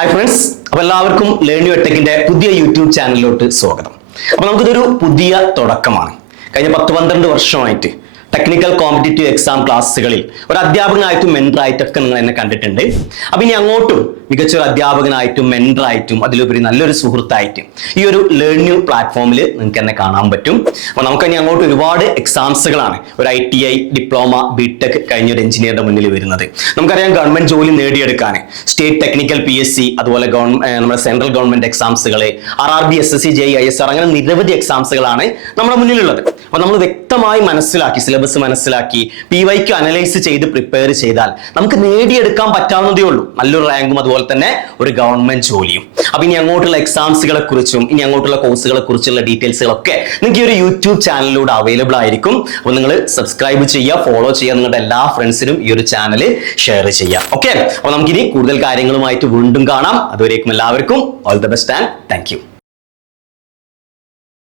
Hi friends, അപ്പോൾ എല്ലാവർക്കും learn U ടെക്കിന്റെ പുതിയ യൂട്യൂബ് ചാനലിലോട്ട് സ്വാഗതം. അപ്പോൾ നമുക്കിതൊരു പുതിയ തുടക്കമാണ്. കഴിഞ്ഞ 10-12 വർഷമായിട്ട് ടെക്നിക്കൽ കോമ്പറ്റേറ്റീവ് എക്സാം ക്ലാസ്സുകളിൽ ഒരു അധ്യാപകനായിട്ടും മെന്ററായിട്ടൊക്കെ നിങ്ങൾ എന്നെ കണ്ടിട്ടുണ്ട്. അപ്പം ഇനി അങ്ങോട്ടും മികച്ച ഒരു അധ്യാപകനായിട്ടും മെന്ററായിട്ടും അതിലുപരി നല്ലൊരു സുഹൃത്തായിട്ടും ഈ ഒരു ലേൺ യു പ്ലാറ്റ്ഫോമിൽ നിങ്ങൾക്ക് എന്നെ കാണാൻ പറ്റും. അപ്പോൾ നമുക്ക് ഇനി അങ്ങോട്ട് ഒരുപാട് എക്സാംസുകളാണ് ഒരു ITI, ഡിപ്ലോമ, BTech കഴിഞ്ഞ ഒരു എഞ്ചിനീയറുടെ മുന്നിൽ വരുന്നത്. നമുക്കറിയാം, ഗവൺമെന്റ് ജോലി നേടിയെടുക്കാൻ സ്റ്റേറ്റ് ടെക്നിക്കൽ PSC, അതുപോലെ നമ്മുടെ സെൻട്രൽ ഗവൺമെന്റ് എക്സാംസുകൾ, RRB, SSC, JEE, ISR അങ്ങനെ നിരവധി എക്സാംസുകളാണ് നമ്മുടെ മുന്നിലുള്ളത്. അപ്പോൾ നമ്മൾ വ്യക്തമായി മനസ്സിലാക്കി, സിലബസ് മനസ്സിലാക്കി PYQ അനലൈസ് ചെയ്ത് പ്രിപ്പയർ ചെയ്താൽ നമുക്ക് നേടിയെടുക്കാൻ പറ്റാവുന്നതേ ഉള്ളൂ നല്ലൊരു റാങ്കും അതുപോലെ തന്നെ ഒരു ഗവൺമെന്റ് ജോലിയും. അപ്പൊ ഇനി അങ്ങോട്ടുള്ള എക്സാംസുകളെ കുറിച്ചും ഇനി അങ്ങോട്ടുള്ള കോഴ്സുകളെ കുറിച്ചുള്ള ഡീറ്റെയിൽസുകളൊക്കെ നിങ്ങൾക്ക് ഈ ഒരു യൂട്യൂബ് ചാനലിലൂടെ അവൈലബിൾ ആയിരിക്കും. അപ്പോൾ നിങ്ങൾ സബ്സ്ക്രൈബ് ചെയ്യുക, ഫോളോ ചെയ്യുക, നിങ്ങളുടെ എല്ലാ ഫ്രണ്ട്സിനും ഈ ഒരു ചാനൽ ഷെയർ ചെയ്യുക. ഓക്കെ, അപ്പോൾ നമുക്കിനി കൂടുതൽ കാര്യങ്ങളുമായിട്ട് വീണ്ടും കാണാം. അതുവരേക്കും എല്ലാവർക്കും all the best and thank you.